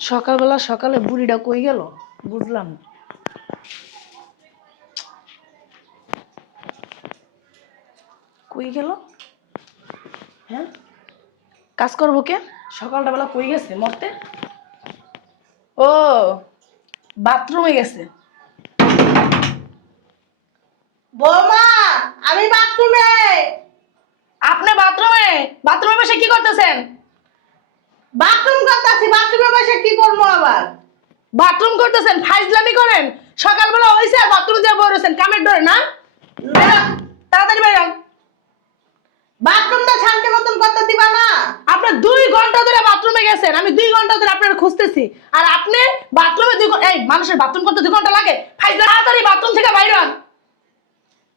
সকালবেলা সকালে বুড়িটা কই গেল বুঝলাম না। কই গেল? হ্যাঁ, কাজ করবো কে? সকালটা বেলা কই গেছে মরতে? ও, বাথরুমে গেছে। বৌমা, আমি বাথরুমে। আপনি বাথরুমে? বাথরুমে বসে কি করতেছেন? বাথরুম করতেছি। বাথরুমে বসে কি করবো আবার? বাথরুম করতেছেন, ফাইজলামি করেন। সকালবেলা হইছে আর বাথরুমে যা বসেছেন, কামের ধরে না? না, তাড়াতাড়ি বেরান। বাথরুমটা শান্তি মতন করতে দিবা না? আপনি 2 ঘন্টা ধরে বাথরুমে গেছেন, আমি 2 ঘন্টা ধরে আপনার খুঁজতেছি, আর আপনি বাথরুমে 2 ঘন্টা। এই মানুষের বাথরুম করতে 2 ঘন্টা লাগে? তাড়াতাড়ি বাথরুম থেকে বাইরে হন।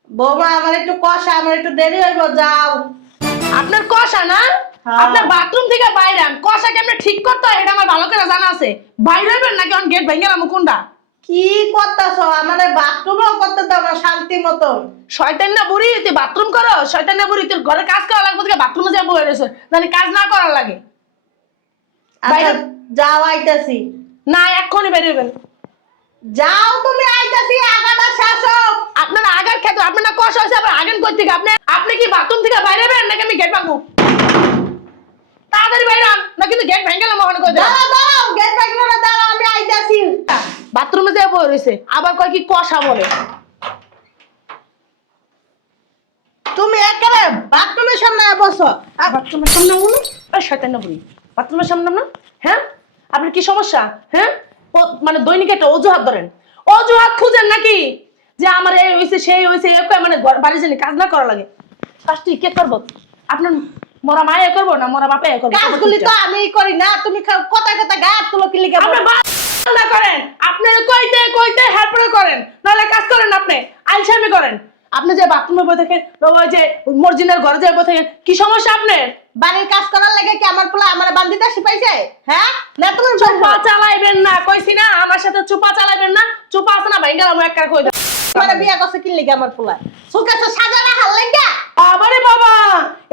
বৌমা, আমার একটু কষা, আমার একটু দেরি হইব, যাও। আপনার কষা না? হ্যাঁ। আপনার বাথরুম থেকে বাইরে হন। কষা কেমনে ঠিক করতে হয় এটা আমার ভালো করে জানা আছে। বাইরে হইবেন নাকি অন গেট ভেঙে গেলাম কোনটা? কি করতেছো? আমার বাথরুমও করতে দাও না শান্তি মতন। শয়তান না বুড়ি, তুই বাথরুম করো? শয়তান না বুড়ি, তোর ঘরে কাজ করা লাগবে থেকে বাথরুমে যা বসে রয়েছে, জানি কাজ না করার লাগে। আচ্ছা, যাও, আইতাছি। না, এক্ষুনি বের হইবেন। যাও তুমি, আইতাছি। আগাটা শেষ হোক। আপনার আগার ক্ষেত্রে আপনার না কষা হয়েছে, আবার আগেন কই থেকে? আপনি কি বাথরুম থেকে বাইরে বের নাকি আমি গেট ভাঙবো? তাড়াতাড়ি বাইরে আন, না কিন্তু গেট ভেঙে গেলাম মনে করে। দাঁড়াও, দাঁড়াও, গেট ভাঙলো না, দাঁড়াও, আমি আইতাছি। বাথরুমে যা বসে রয়েছে, আবার কয় কি কষা বলে। তুমি একেবারে বাথরুমের সামনে বসো। বাথরুমের সামনে বলো? শয়তান না বুড়ি, বাথরুমের সামনে না? হ্যাঁ, আপনার কি সমস্যা? হ্যাঁ, মানে দৈনিক একটা অজুহাত ধরেন, অজুহাত খুঁজেন নাকি যে আমার এই হয়েছে সেই হয়েছে, মানে বাড়ি জানি কাজ না করা লাগে। কাজটি কে করবো? আপনার মরা মায়ে করবো না মরা বাপে করবো? কাজগুলি তো আমিই করি না, তুমি কথা কথা গায়ে তুলো কি লিখে? আপনি না করেন, আপনি কইতে কইতে হেল্পরে করেন, নাহলে কাজ করেন। আপনি আলসামি করেন। আপনি যে বাথরুমে বসে থাকেন, ওই যে মর্জিনার ঘরে যে বসে থাকেন, কি সমস্যা আপনার? বাড়ির কাজ করার লাগে কি আমার পোলা আমার বান্দিটা শিপাইছে? হ্যাঁ, না তুমি চুপা চালাইবেন না, কইছি না আমার সাথে চুপা চালাইবেন না। চুপা আছে না ভাইঙ্গা আমি একটা কই দাও। তোমার বিয়া করছে কি লিখে আমার পোলা? সুকাছে সাজানা হাল লাগা। আরে বাবা,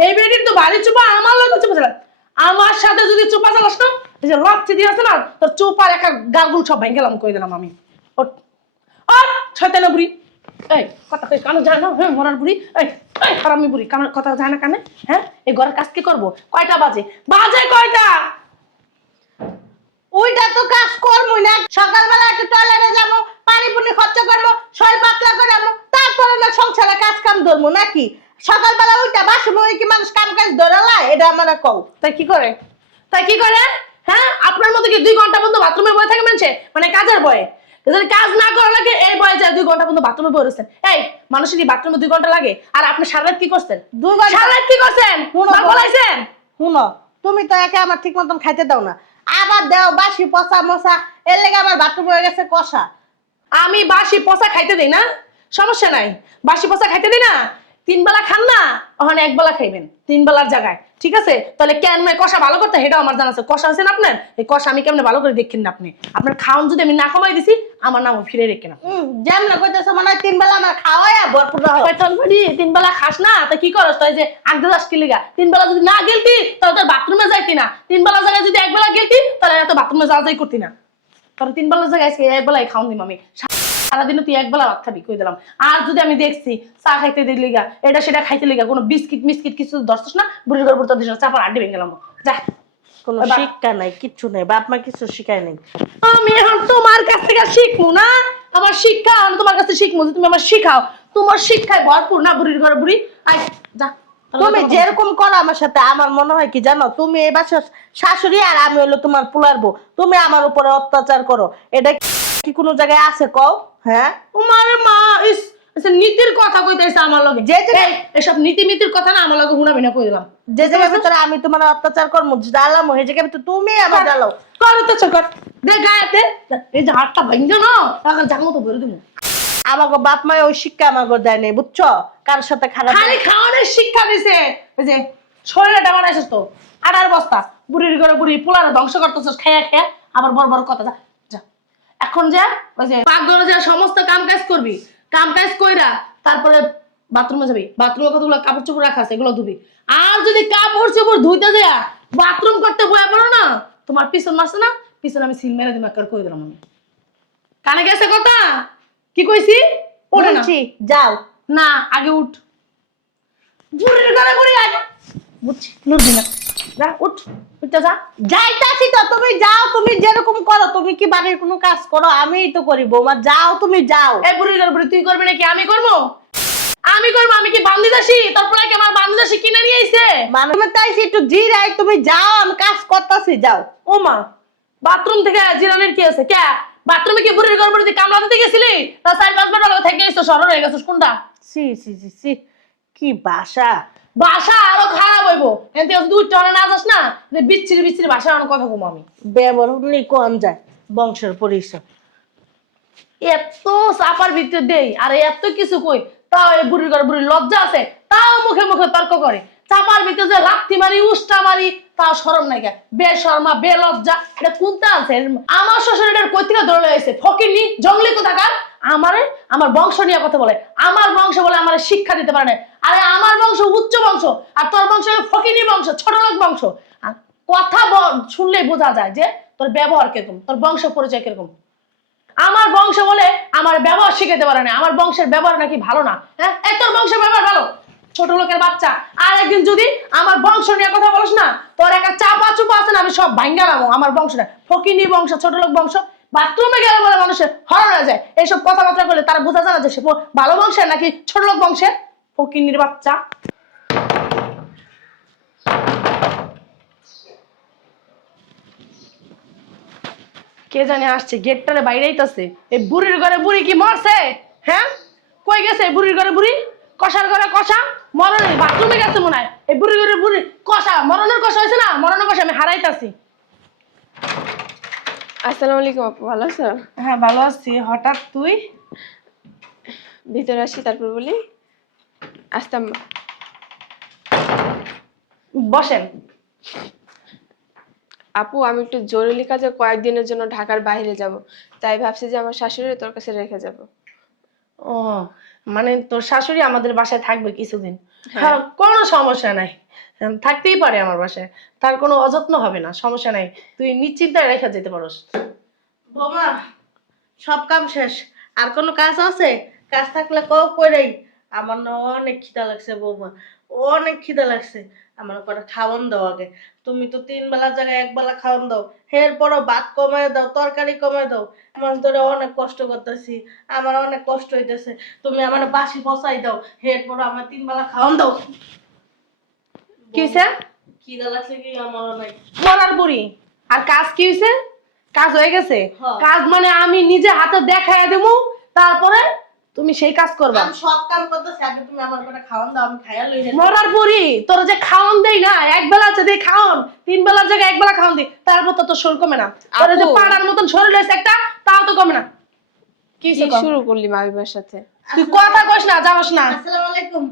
এই বেটির তো বাড়ি চুপা, আমার লোক চুপা চালা। আমার সাথে যদি চুপা চালাস না, এই যে লাচ্ছি দিয়ে আছে না, তোর চুপার একটা গালগুল সব ভাঙ গেলাম কই দিলাম আমি। ওঠ ওঠ, শয়তানা বুড়ি। এই কথা কই কানে যায় না? হ্যাঁ, মরার বুড়ি। এই এই হারামি বুড়ি, কানে কথা যায় না কানে? হ্যাঁ, এই ঘরের কাজ কি করবো? কয়টা বাজে? বাজে কয়টা? ওইটা তো কাজ করবই না। সকালবেলা একটু টয়লেটে যাবো, পানি পুনি খরচ করবো, শরীর পাতলা করে যাবো, তারপরে না সংসারে কাজ কাম ধরবো নাকি? সকালবেলা ওইটা বাসি মই কি মানুষ কাম কাজ ধরালায়? এটা আমার কও। তাই কি করে? তাই কি করে? হ্যাঁ, আপনার মতো কি 2 ঘন্টা পর্যন্ত বাথরুমে বসে থাকে মানুষে? মানে কাজের বয়ে? যদি কাজ না করা লাগে এই বয়ে যায় 2 ঘন্টা পর্যন্ত বাথরুমে বসে রয়েছেন। এই মানুষের কি বাথরুমে 2 ঘন্টা লাগে? আর আপনি সারা রাত কি করছেন? 2 ঘন্টা সারা রাত কি করছেন? বলাইছেন? শুনো, তুমি তো একে আমার ঠিক মতন খাইতে দাও না, আবার দাও বাসি পচা মশা। এর লেগে আমার বাথরুম হয়ে গেছে কষা। আমি বাসি পচা খাইতে দেই না, সমস্যা নাই। বাসি পচা খাইতে দিই না, 3 বেলা খান না, ওখানে 1 বেলা খাইবেন 3 বেলার জায়গায়, ঠিক আছে? তাহলে কেন কষা ভালো করতে সেটাও আমার জানা আছে। কষা আছেন আপনার, এই কষা আমি কেমনে ভালো করে দেখেন না আপনি? আপনার খাওয়ান যদি আমি না কমাই দিছি, আমার নামও ফিরে রেখে না। যেমন কইতেছো মনে হয় 3 বেলা আমার খাওয়ায় ভরপুর হয়। 3 বেলা খাস না, তা কি করস? তাই যে আগে যাস কি লিগা? 3 বেলা যদি না গেলতি তাহলে তোর বাথরুমে যাইতি না। 3 বেলা জায়গায় যদি 1 বেলা গেলতি তাহলে এত বাথরুমে যাওয়া যাই করতি না। তোর 3 বেলা জায়গায় 1 বেলাই খাওয়ান দিম আমি। সারাদিনে তুই 1 বেলা ভাত খাবি কই দিলাম। আর যদি আমি দেখছি চা খাইতে দিলি লিগা, এটা সেটা খাইতে লিগা, কোনো বিস্কিট মিস্কিট কিছু ধরছিস না, বুড়ির ঘর বুড়ি তোর দিস চাপার আড্ডি ভেঙে গেলাম। যা, কোনো শিক্ষা নাই, কিচ্ছু নেই, বাপ মা কিছু শিখায় নাই। আমি এখন তোমার কাছ থেকে শিখবো না? আমার শিক্ষা আমি তোমার কাছে শিখবো যে তুমি আমার শিখাও। তোমার শিক্ষায় ভরপুর না বুড়ির ঘরে বুড়ি। আয় যা। তুমি যেরকম করো আমার সাথে, আমার মনে হয় কি জানো, তুমি এই বাসার শাশুড়ি আর আমি হলো তোমার পোলার বউ। তুমি আমার উপরে অত্যাচার করো, এটা কি কোনো জায়গায় আছে কও? হ্যাঁ, তোমার মা ইস নীতির কথা কইতেছে আমার লগে। যে এসব নীতি মিতির কথা না আমার লগে হুনাবি না কই দিলাম। যে জায়গার ভিতরে আমি তোমার অত্যাচার করবো জ্বালামো, সেই জায়গার ভিতরে তুমি আমার জ্বালাও। কর অত্যাচার কর, দে গায়েতে। এই যে হাতটা ভাঙছো না, টাকা জাগমো তো বলে দেবো। আমাকে বাপ মায় ওই শিক্ষা আমাকে দেয় নাই, বুঝছো? কারোর সাথে খারাপ খালি খাওয়ানোর শিক্ষা দিছে। ওই যে শরীরটা বানাইছিস তো 18 বস্তা, বুড়ির ঘরে বুড়ি পোলারে ধ্বংস করতেছিস খেয়া খেয়া, আবার বড় বড় কথা। যা যা এখন যা, ওই যে পাকঘরে যা সমস্ত কাম কাজ করবি, কাম কাজ কইরা তারপরে বাথরুমে যাবি। বাথরুমে কতগুলো কাপড় চোপড় রাখা আছে, এগুলো ধুবি। আর যদি কাপড় চোপড় ধুইতে যায় বাথরুম করতে বয়া পড়ো না, তোমার পিছন মারছে না, পিছনে আমি সিল মেরে দিম একবার কই দিলাম আমি কানে গেছে কথা কি কইছি ওঠে না বলছি, যাও। না আগে উঠ বুড়ির ঘরে বুড়ি আগে বুঝছি লড়বি না যা উঠ উঠতে যা যাইতাছি তো, তুমি যাও। তুমি যেরকম করো, তুমি কি বাড়ির কোনো কাজ করো? আমিই তো করি বৌমা। যাও, তুমি যাও। এই বুড়ির ঘরে বুড়ি তুই করবি নাকি আমি করবো আমি করবো আমি কি বান্দি দাসী তোর প্রায় কি আমার বান্দি দাসী কিনে নিয়ে আইছে মানে তাইছি একটু জিরাই, তুমি যাও, আমি কাজ করতেছি, যাও। ও মা বাথরুম থেকে জিরানের কি আছে কে বাথরুমে কি বুড়ির ঘর বুড়িতে কামলা দিতে গেছিলি তা 4-5 বার থেকে এসে শহর হয়ে গেছিস কোনটা সি সি সি সি, কি বাসা! ভাষা আরো খারাপ হইবো এতে দুই টনে না যাস না যে বিচ্ছিরি বিচ্ছিরি ভাষা আমার কথা কম আমি ব্যবহার নেই, কম যায় বংশের পরিচয়। এত চাপার ভিতরে দেই আর এত কিছু কই তাও এই বুড়ির ঘরে বুড়ির লজ্জা আছে তাও মুখে মুখে তর্ক করে চাপার ভিতরে যে লাথি মারি উষ্টা মারি তাও শরম নাই গে বেশরমা বেলজ্জা এটা কোনটা আছে আমার শ্বশুর এটার কই থেকে ধরে লইছে ফকিনি জঙ্গলি কোথাকার আমারে আমার বংশ নিয়ে কথা বলে আমার বংশ বলে আমার শিক্ষা দিতে পারে না আরে আমার বংশ উচ্চ বংশ আর তোর বংশ হলো ফকিনি বংশ ছোট লোক বংশ আর কথা শুনলেই বোঝা যায় যে তোর ব্যবহার কিরকম তোর বংশ পরিচয় কিরকম আমার বংশ বলে আমার ব্যবহার শিখাতে পারে না আমার বংশের ব্যবহার নাকি ভালো না হ্যাঁ এই তোর বংশের ব্যবহার ভালো ছোট লোকের বাচ্চা আর একদিন যদি আমার বংশ নিয়ে কথা বলিস না তোর একটা চাপা চুপা আছে না আমি সব ভাঙ্গা নামো আমার বংশটা ফকিনি বংশ ছোট লোক বংশ বাথরুমে গেলে বলে মানুষের হরণ হয়ে যায় এইসব কথাবার্তা করলে তারা বোঝা যায় না যে সে ভালো বংশের নাকি ছোট লোক বংশের ফকিনির বাচ্চা কে জানে আসছে গেটটারে বাইরে আইতাছে এই বুড়ির ঘরে বুড়ি কি মরছে হ্যাঁ কই গেছে বুড়ির ঘরে বুড়ি কষার ঘরে কষা মরণের বাথরুমে গেছে মনে হয় এই বুড়ির ঘরে বুড়ি কষা মরণের কষা হয়েছে না মরণের কষা আমি হারাইতাছি আসসালামু আলাইকুম আপু, ভালো আছো? হ্যাঁ ভালো আছি হঠাৎ তুই ভিতরে আসি তারপর বলি। আসতাম। বসেন আপু আমি একটু জরুরি কাজে কয়েকদিনের জন্য ঢাকার বাইরে যাব, তাই ভাবছি যে আমার শাশুড়ি তোর কাছে রেখে যাব। ও মানে তোর শাশুড়ি আমাদের বাসায় থাকবে কিছুদিন হ্যাঁ। হ্যাঁ কোনো সমস্যা নাই থাকতেই পারে আমার বাসায় তার কোনো অযত্ন হবে না সমস্যা নাই তুই নিশ্চিন্তায় রেখে যেতে পারোস বৌমা, সব কাম শেষ। আর কোনো কাজ আছে? কাজ থাকলে কও কইরাই। আমার না অনেক খিদা লাগছে বৌমা, অনেক খিদা লাগছে। আমার করে খাওয়ান দাও আগে। তুমি তো 3 বেলা জায়গায় 1 বেলা খাওয়ান দাও, এরপরও ভাত কমায় দাও, তরকারি কমায় দাও। মাছ ধরে অনেক কষ্ট করতেছি, আমার অনেক কষ্ট হইতেছে। তুমি আমার বাসি পচাই দাও, এরপরও আমার 3 বেলা খাওয়ান দাও। কিসে খিদা লাগছে কি আমার অনেক। মরার বুড়ি আর কাজ কি হয়েছে কাজ হয়ে গেছে হ্যাঁ। কাজ মানে আমি নিজে হাতে দেখায় দেবো তারপরে তুমি সেই কাজ করবা আমি সব কাম করতেছি, আগে তুমি আমার করে খাওয়ান দাও, আমি খাইয়া লই। মরার বুড়ি তোর যে খাওয়ান দেই না এক বেলা আছে দেই খাওয়ান 3 বেলার জায়গায় 1 বেলা খাওয়ান দিই তারপর তো তোর শরীর কমে না তোর যে আপু। পাড়ার মতন শরীর হয়েছে একটা তাও তো কমে না কি কি শুরু করলি মামিমার সাথে? তুই কথা কইস না জানোস না আসসালামু আলাইকুম।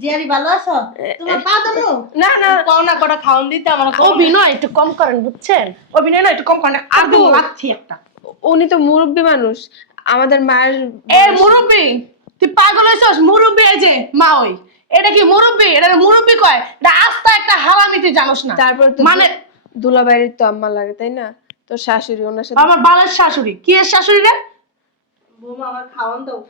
জিয়ারি ভালো আছো? তোমার পা ধরো। না না কও না কটা খাওন দিতে আমার। অভিনয় একটু কম করেন বুঝছেন অভিনয় না একটু কম করেন আদু লাচ্ছি একটা উনি তো মুরব্বী মানুষ, আমাদের মায়ের এ মুরব্বি তুই পাগল হইছস মুরব্বি এই যে মা ওই এটা কি মুরব্বি এটা মুরব্বি কয় এটা আস্তা একটা হারামি তুই জানোস না তারপর তো মানে দুলাবাড়ির তো আম্মা লাগে তাই না, তোর শাশুড়ি ওনার সাথে। আমার বাবার শাশুড়ি কি এর শাশুড়ি রে বৌমা আমার খাওন দাও।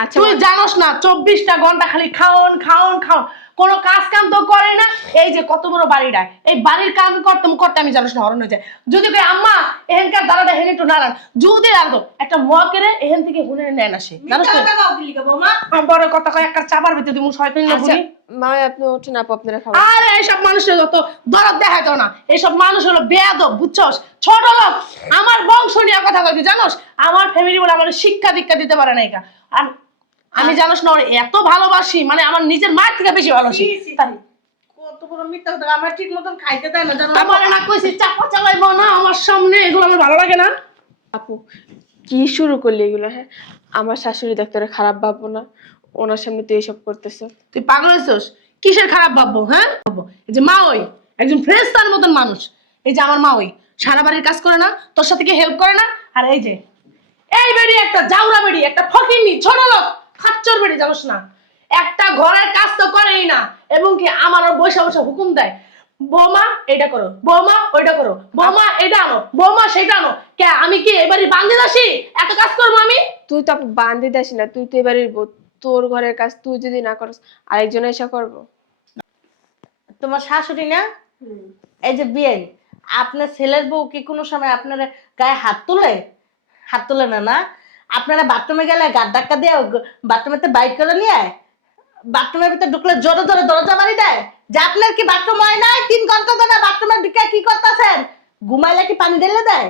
আচ্ছা তুই জানোস না 24টা ঘন্টা খালি খাওন খাওন খাওন কোনো কাজ কাম তো করে না এই যে কত বড় বাড়িটা এই বাড়ির কাম করতে করতে আমি জানোস না হরণ হয়ে যায় যদি কই আম্মা এখানকার দাঁড়াটা হেনে একটু নাড়ান যদি রাখতো একটা মকেরে এখান থেকে হুনে নেয় না সে জানোস মিথ্যা তো কথা কও কি লিখা বৌমা? আমার বড় কথা কয় একটা চাপার ভিতরে দিমু শয়তানি না আচ্ছা বলি মামি আপনি ওঠেন, আপু আপনারা খাওয়া। আরে এইসব মানুষের যত দরদ দেখায় তো না এইসব মানুষ হলো বেয়াদব বুঝছস ছোট লোক আমার বংশ নিয়ে কথা কই তুই জানোস আমার ফ্যামিলি বলে আমার শিক্ষা দীক্ষা দিতে পারে না এটা আর আমি জানোস না ওরে এত ভালোবাসি মানে আমার নিজের মা থেকে বেশি ভালোবাসি ছি, ছি, ছি। কত বড় মিথ্যা কথা, আমার ঠিক মতন খাইতে দেয় না জানো? তারপরে না কইছি চাপা চালাইবো না আমার সামনে এগুলো আমার ভালো লাগে না আপু কি শুরু করলি এগুলো? হ্যাঁ, আমার শাশুড়ি দেখতে ওরা খারাপ ভাববো না, ওনার সামনে তুই এসব করতেছ। তুই পাগল হইছস কিসের খারাপ ভাববো হ্যাঁ এই যে মা ওই একজন ফ্রেস্তার মতন মানুষ এই যে আমার মা ওই সারা বাড়ির কাজ করে না তোর সাথে কি হেল্প করে না আর এই যে এই বেড়ি একটা জাউরা বেড়ি একটা ফকিন্নি ছোট লোক খাচ্চর বেড়ি জানোস না একটা ঘরের কাজ তো করেই না এবং কি আমারও বসে বসে হুকুম দেয় বৌমা এটা করো, বৌমা ওইটা করো, বৌমা এটা আনো, বৌমা সেটা আনো। কে আমি কি এবারে বান্ধে আসি এত কাজ করবো আমি? তুই তো আপু বান্ধি দাস না, তুই তো এবারে তোর ঘরের কাজ তুই যদি না করস আরেকজন এসে করবো। তোমার শাশুড়ি না, এই যে বিয়েন, আপনার ছেলের বউ কি কোনো সময় আপনার গায়ে হাত তুলে? হাত তুলে না না? আপনারা বাথরুমে গেলে গাদ ধাক্কা দিয়ে বাথরুমেতে বাইক করে নিয়ে আয়, বাথরুমের ভিতরে ঢুকলে জোরে জোরে দরজা বাড়ি দেয় যে আপনার কি বাথরুম হয় নাই? 3 ঘন্টা ধরে বাথরুমের দিকে কি করতেছেন? ঘুমাইলে কি পানি ঢেলে দেয়?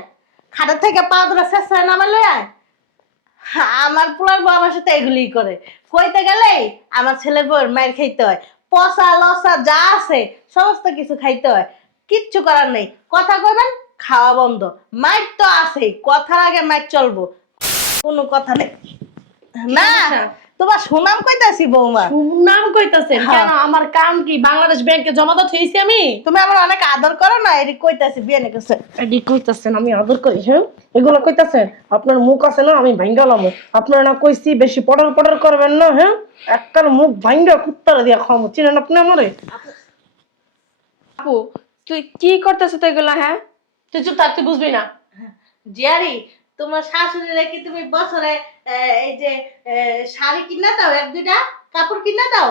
খাটের থেকে পা ধরে শেষ নামালে আয়। আমার পোলার বউ আমার সাথে এগুলি করে, কইতে গেলেই আমার ছেলের বউয়ের মায়ের খাইতে হয়, পচা লসা যা আছে সমস্ত কিছু খাইতে হয়। কিচ্ছু করার নেই, কথা কইবেন খাওয়া বন্ধ। মাইর তো আছেই, কথার আগে মাইর চলবো, কোনো কথা নেই না। তোমার সুনাম কইতাছি বৌমা। নাম কইতাছেন হ্যাঁ। কেন? আমার কাম কি বাংলাদেশ ব্যাংকে জমা তো থইছি আমি? তুমি আমার অনেক আদর করো না, এটি কইতাছি বিয়ে নেকেছে। এডি কইতাছেন আমি আদর করি? হ্যাঁ, এগুলো কইতাছেন? আপনার মুখ আছে না, আমি ভাঙ্গালাম। আপনারা না কইছি বেশি পড়ার পড়ার করবেন না। হ্যাঁ, একটার মুখ ভাঙ্গা কুত্তারে দিয়া খাওয়াবো। চিনেন আপনি আমারে? আপু তুই কি করতেছ তো এগুলা? হ্যাঁ, তুই চুপ থাক, তুই বুঝবি না। জিয়ারি, তোমার শাশুড়িরা কি তুমি বছরে এই যে শাড়ি কিনা দাও, 1-2টা কাপড় কিনা দাও?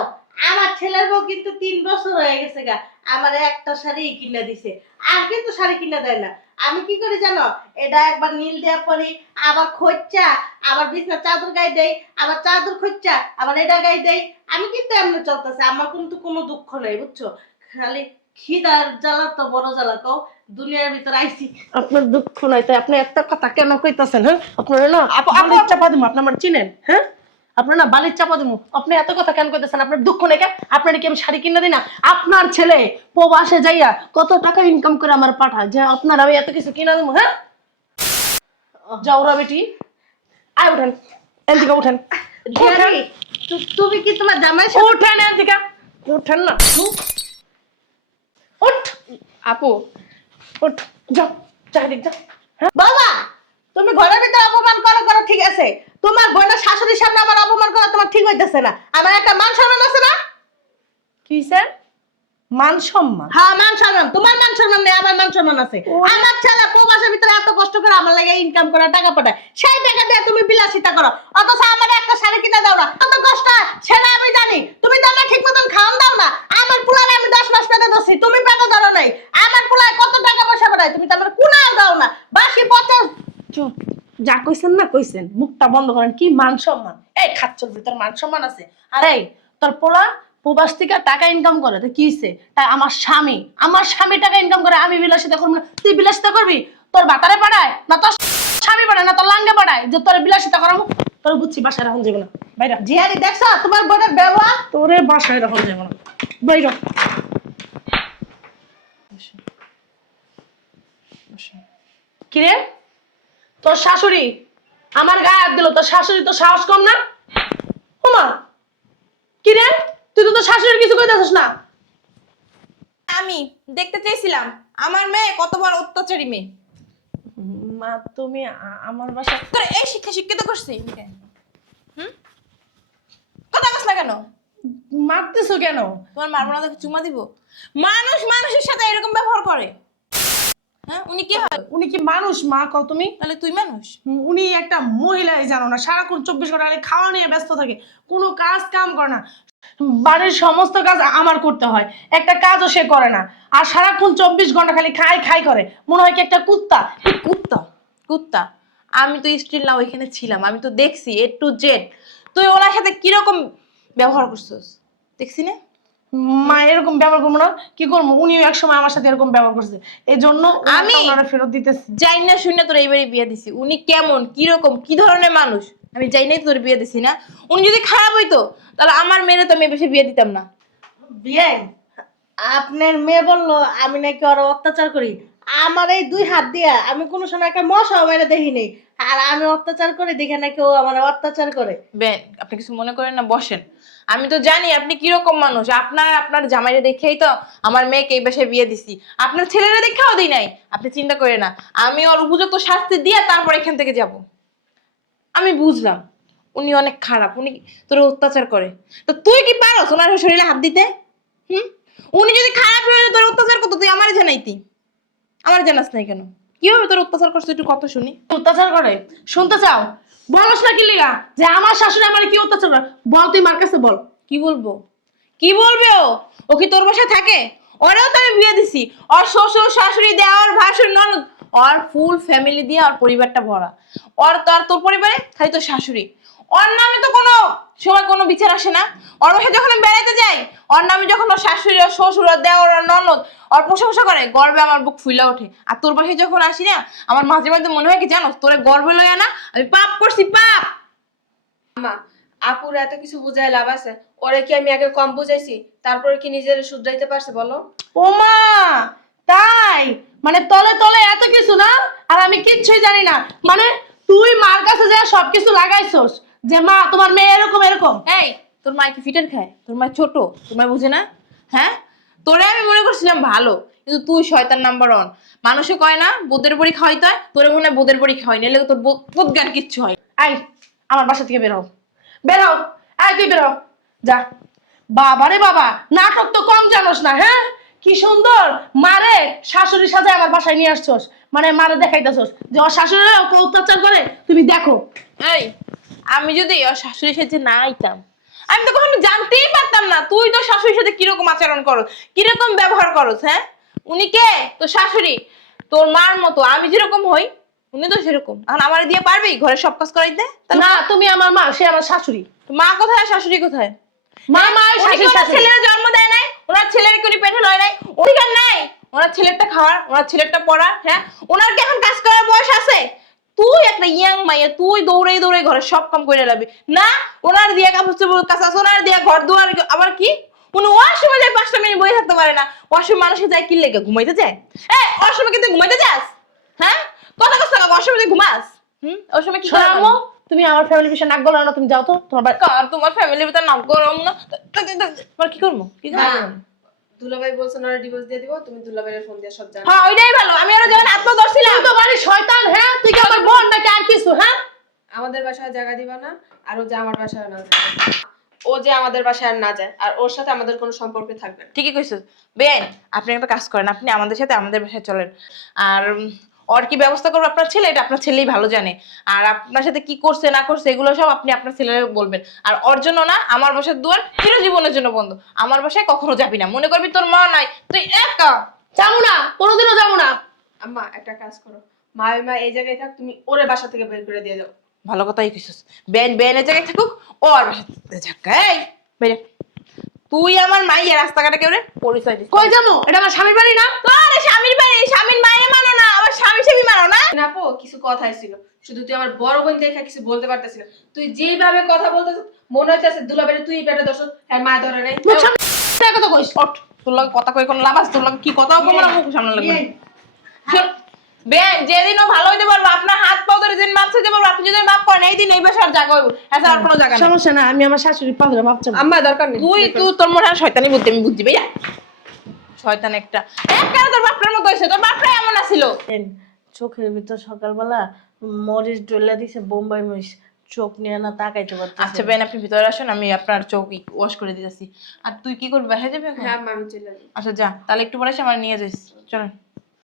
আমার ছেলের বউ কিন্তু 3 বছর হয়ে গেছে গা, আমার একটা শাড়ি কিনা দিছে, আর কিন্তু শাড়ি কিনা দেয় না। আমি কি করি জানো? এটা একবার নীল দেওয়া পরি, আবার খোঁচা, আবার বিছনা চাদর গায়ে দেই, আবার চাদর খোঁচা, আবার এটা গায়ে দেই। আমি কিন্তু এমনি চলতেছে, আমার কিন্তু কোনো দুঃখ নেই, বুঝছো? খালি খিদার জ্বালা তো বড় জ্বালা, কও দুনিয়ার ভিতর আইছি। আপনার দুঃখ নাই তাই আপনি একটা কথা কেন কইতাছেন? হ্যাঁ, আপনারা না বালির চাপা দিমু। আপনি আমার চিনেন? হ্যাঁ, আপনার না বালির চাপা দিমু। আপনি এত কথা কেন কইতাছেন? আপনার দুঃখ নেই কেন? আপনার কি আমি শাড়ি কিনে দিই না? আপনার ছেলে প্রবাসে যাইয়া কত টাকা ইনকাম করে আমার পাঠায় যে আপনার আমি এত কিছু কিনা দিমু? হ্যাঁ, যাওরা বেটি, আয় উঠেন, এদিকে উঠেন। জিয়ারি, তুমি কি তোমার জামাই উঠেন এদিকে, উঠেন না, উঠ, আপু উঠ, যাও চারিদিক যাও। বাবা, তুমি ঘরের ভিতরে অপমান করো করো ঠিক আছে, তোমার বোনের শাশুড়ির সামনে আমার অপমান করা তোমার ঠিক হইতেছে না। আমার একটা মান সম্মান আছে না? কি স্যার? মান সম্মান? হ্যাঁ, মান সম্মান। তোমার মান সম্মান নেই, আমার মান সম্মান আছে। আমার ছেলে প্রবাসের ভিতরে এত কষ্ট করে আমার লাগে ইনকাম করে টাকা পাঠায়, সেই টাকা দিয়ে তুমি বিলাসিতা করো, অথচ আমার একটা শাড়ি কিনে দাও না। কত কষ্ট হয় সেটা আমি জানি। তুমি তো আমার ঠিক মতন খাওয়ান দাও না। আমার পোলারে আমি 10 মাস পেটে ধরছি, তুমি পেটে ধরো নাই। আমার পোলায় কত টাকা পয়সা পাঠায়, তুমি তো আমার কুনাও দাও না। বাসি পচা চুপ, যা কইছেন না কইছেন, মুখটা বন্ধ করেন। কি মান সম্মান? এই খাচ্ছর ভিতর মান সম্মান আছে? আরে তোর পোলা প্রবাস থেকে টাকা ইনকাম করে, তো কি হইছে? তা আমার স্বামী টাকা ইনকাম করে, আমি বিলাসিতা করবো না? তুই বিলাসিতা করবি? তোর বাতারে পাঠায় না, তোর স্বামী পাঠায় না, তোর লাঙ্গে পাঠায় যে তোর বিলাসিতা করাবো? তোর বুঝছি বাসায় রাখুন যাবে না, বাইরা। জিয়ারি দেখছো তোমার বোনের ব্যবহার? তোরে বাসায় রাখুন যাবে না, বাইরা। কিরে, তোর শাশুড়ি আমার গায়ে হাত দিল, তোর শাশুড়ি তো সাহস কম না? ওমা, কিরে তুই তো তোর শাশুড়ির কিছু কইতাছিস না? আমি দেখতে চেয়েছিলাম আমার মেয়ে কত বড় অত্যাচারী মেয়ে। মা তুমি আমার বাসা তোর এই শিক্ষা শিক্ষিত করছি কথা বস না কেন? মারতেছো কেন? তোমার মারবো না, তোকে চুমা দিব? মানুষ মানুষের সাথে এরকম ব্যবহার করে? হ্যাঁ, উনি কি হয়? উনি কি মানুষ মা? কও তুমি। তাহলে তুই মানুষ? উনি একটা মহিলাই, জানো না? সারাক্ষণ 24 ঘন্টা খালি খাওয়া নিয়ে ব্যস্ত থাকে, কোনো কাজ কাম করে না। বাড়ির সমস্ত কাজ আমার করতে হয়, একটা কাজও সে করে না, আর সারাক্ষণ 24 ঘন্টা খালি খাই খাই করে। মনে হয় কি একটা কুত্তা। তুই কুত্তা? কুত্তা? আমি তো স্টিল না ওইখানে ছিলাম, আমি তো দেখছি A to Z তুই ওনার সাথে কিরকম ব্যবহার করছিস, দেখছি না? মা এরকম ব্যবহার করবো না? কি করবো? উনিও একসময় আমার সাথে এরকম ব্যবহার করছে, এই জন্য আমি ওনারা ফেরত দিতেছি। যাই না শুনে তোর এইবারই বিয়ে দিছি। উনি কেমন কিরকম কি ধরনের মানুষ আমি যাই নাই, তোর বিয়ে দিছি না। উনি যদি খারাপ হইতো তাহলে আমার মেয়েরে তো আমি বেশি বিয়ে দিতাম না। বিয়ে, আপনার মেয়ে বললো আমি নাকি ওর অত্যাচার করি। আমার এই 2 হাত দিয়া আমি কোনো সময় একটা মশাও মেরে দেখিনি, আর আমি অত্যাচার করে দেখে নাকি ও আমার অত্যাচার করে। বেন, আপনি কিছু মনে করেন না, বসেন। আমি তো জানি আপনি কিরকম মানুষ। আপনার জামাইরে দেখেই তো আমার মেয়েকে এই বাসায় বিয়ে দিছি। আপনার ছেলেরা দেখেও দিই নাই। আপনি চিন্তা করেন না, আমি ওর উপযুক্ত শাস্তি দিয়ে তারপর এখান থেকে যাব। আমি বুঝলাম উনি অনেক খারাপ, উনি তোর অত্যাচার করে। তো তুই কি পারো ওনার শরীরে হাত দিতে? উনি যদি খারাপ হয়ে তোর অত্যাচার করতো তুই আমারে জানাইতি। আমার জানাস নাই কেন? কিভাবে তোর অত্যাচার করছে একটু কথা শুনি। অত্যাচার করে শুনতে চাও? বলস না কি লিগা যে আমার শাশুড়ি আমার কি অত্যাচার করে? বল, তুই মার কাছে বল। কি বলবো? কি বলবে ও? ও কি তোর বাসায় থাকে? ওরেও তো আমি বিয়ে দিছি। ওর শ্বশুর শাশুড়ি দেওয়ার ভাসুর ননদ, ওর ফুল ফ্যামিলি দিয়ে ওর পরিবারটা ভরা। ওর তো আর তোর পরিবারে খালি তোর শাশুড়ি। ওর নামে তো কোনো সময় কোনো বিচার আসে না। ওর বাসায় যখন আমি বেড়াইতে যাই, ওর নামে যখন ওর শাশুড়ি ওর শ্বশুর ওর দেওয়ার ওর ননদ ওর প্রশংসা করে, গর্বে আমার বুক ফুলে ওঠে। আর তোর বাসায় যখন আসি না, আমার মাঝে মাঝে মনে হয় কি জানো, তোরে গর্বে লইয়া না আমি পাপ করছি, পাপ। মা, আপুর এত কিছু বুঝায় লাভ আছে? ওরে কি আমি আগে কম বুঝাইছি? তারপরে কি নিজের শুধরাইতে পারছে বলো? ও মা, তাই মানে তলে তলে এত কিছু না, আর আমি কিচ্ছুই জানি না। মানে তুই মার কাছে যা সবকিছু লাগাইছস যে মা তোমার মেয়ে এরকম এরকম। এই, তোর মা কি ফিটার খায়? তোর মা ছোট, তোর মা বুঝে না? হ্যাঁ, তোরে আমি মনে করছিলাম ভালো, কিন্তু তুই শয়তান নাম্বার 1। মানুষে কয় না বুদের বড়ি খাওয়াইতে হয়, তোরে মনে হয় বুদের বড়ি খাওয়াই, নাহলে তোর বুদ জ্ঞান কিচ্ছু হয়। আই, আমার বাসা থেকে বের হও, বের হও। আই তুই বের হ, যা। বাবারে বাবা, নাটক তো কম জানোস না। হ্যাঁ, কি সুন্দর মারে শাশুড়ি সাজায় আমার বাসায় নিয়ে আসছস, মানে মারে দেখাইতেছস যে ওর শাশুড়ি ওকে অত্যাচার করে, তুমি দেখো। এই, আমি যদি ওর শাশুড়ির সাথে না আইতাম, আমি তো কখনো জানতেই পারতাম না তুই তো শাশুড়ির সাথে কিরকম আচরণ করস, কিরকম ব্যবহার করস। হ্যাঁ, উনি কে? তোর শাশুড়ি, তোর মার মতো। আমি যেরকম হই উনি তো সেরকম। এখন আমার দিয়ে পারবি ঘরের সব কাজ করাইতে? না, তুমি আমার মা, সে আমার শাশুড়ি। মা কোথায় আর শাশুড়ি কোথায়? মা মা উনি কি শাশুড়ি ওনার শাশুড়ি। ছেলের জন্ম দেয় নাই? ওনার ছেলের কি উনি পেটে লয় নাই? অধিকার নাই ওনার ছেলেরটা খাওয়ার, ওনার ছেলেরটা পড়ার? হ্যাঁ, ওনার কি এখন কাজ করার বয়স আছে? তুই একটা ইয়াং মাইয়া, তুই দৌড়ে দৌড়ে ঘরে সব কাম করে লাবি না? ওনার দিয়া কাপড় চোপড় কাঁচা, ওনার দিয়া ঘর দুয়ার, আবার কি উনি ওয়াশরুমে যায় 5টা মিনিট বসে থাকতে পারে না? ওয়াশরুম মানুষে যায় কি লেগে? ঘুমাইতে যায়? ওয়াশরুমে কিন্তু ঘুমাইতে যাস? হ্যাঁ, কথা কথা ওয়াশরুমে ঘুমাস? ওয়াশরুমে কি করে? আম্মু, তুমি আমার ফ্যামিলির বিষয়ে নাক গলাও না, তুমি যাও তো তোমার বাড়ি। কার তোমার ফ্যামিলির ভিতর নাম গরম না? তোমার কি করবো? কি করবো? দুলাভাই বলছে না ডিভোর্স দিয়ে দিব, তুমি দুলাভাইয়ের ফোন দিয়ে সব জানো। হ্যাঁ, ওইটাই ভালো। আমি আরো যখন আত্মা ধরছিলাম। তুই তো বাড়ি শয়তান। হ্যাঁ, তুই কি আমার বোন নাকি আর কিছু? হ্যাঁ, আমাদের বাসায় জায়গা দিবা না, আর ও যে আমার বাসায় না যায়, ও যে আমাদের বাসায় আর না যায়, আর ওর সাথে আমাদের কোনো সম্পর্ক থাকবে না। ঠিকই কইছিস বেন, আপনি একটা কাজ করেন, আপনি আমাদের সাথে আমাদের বাসায় চলেন। আর ওর কি ব্যবস্থা করবো আপনার ছেলে, এটা আপনার ছেলেই ভালো জানে। আর আপনার সাথে কি করছে না করছে এগুলো সব আপনি আপনার ছেলেকে বলবেন। আর ওর জন্য না, আমার বাসার দুয়ার চিরজীবনের জন্য বন্ধ। আমার বাসায় কখনো যাবি না, মনে করবি তোর মা নাই, তুই একা। যাবো না, কোনোদিনও যাবো না। আম্মা একটা কাজ করো, মা এই জায়গায় থাক, তুমি ওরে বাসা থেকে বের করে দিয়ে যাও। ভালো কথাই কইছিস। বেন বেনের জায়গায় থাকুক, ওর বাসাতে যাক। এই বেরে, তুই আমার মাইয়া রাস্তাঘাটে কেউ রে পরিচয় দিস? কই যাবো? এটা আমার স্বামীর বাড়ি না। তোর স্বামীর বাড়ি, স্বামীর মায়ের মানো না, আমার স্বামী স্বামী মানো না। না আপু, কিছু কথাই ছিল, শুধু তুই আমার বড় বোন দেখা কিছু বলতে পারতেছিস না। তুই যেভাবে কথা বলতেছ মনে হইতেছে দুলাভাইরে তুই পেটে দর্শক, হ্যাঁ মা ধরে নাই। মুখ সামনে কথা কইস। ওঠ, তোর লগে কথা কই কোনো লাভ আছে? তোর লগে কি কথাও কম না, মুখ সামনে লাগবে না। শোন, বেন যেদিনও ভালো হইতে পারবো, আপনার হাত পা ধরে যেদিন মাপ চাইতে পারবো, আপনি যদি মাপ করেন এই দিন এই বাসার জায়গা হইব, এছাড়া আর কোনো জায়গা নেই। সমস্যা না, আমি আমার শাশুড়ি পাঁচরা মাপ চাবো। আম্মা দরকার নেই। তুই তোর মনে হয় শয়তানি বুদ্ধি, আমি বুদ্ধি ভাইয়া শয়তান একটা। একটা তোর বাপটার মতো হয়েছে, তোর বাপটা এমন আছিল। চোখের ভিতর সকালবেলা মরিচ ডলে দিছে, বোম্বাই মরিচ, চোখ নিয়ে না তাকাইতে পারতেছে। আচ্ছা বেন, আপনি ভিতরে আসুন, আমি আপনার চোখ ওয়াশ করে দিতেছি। আর তুই কি করবি, বাসায় যাবি এখন? হ্যাঁ আম্মা, আমি চলে যাবো। আচ্ছা যা, তাহলে একটু পরে এসে আমার নিয়ে যাইস। চলেন।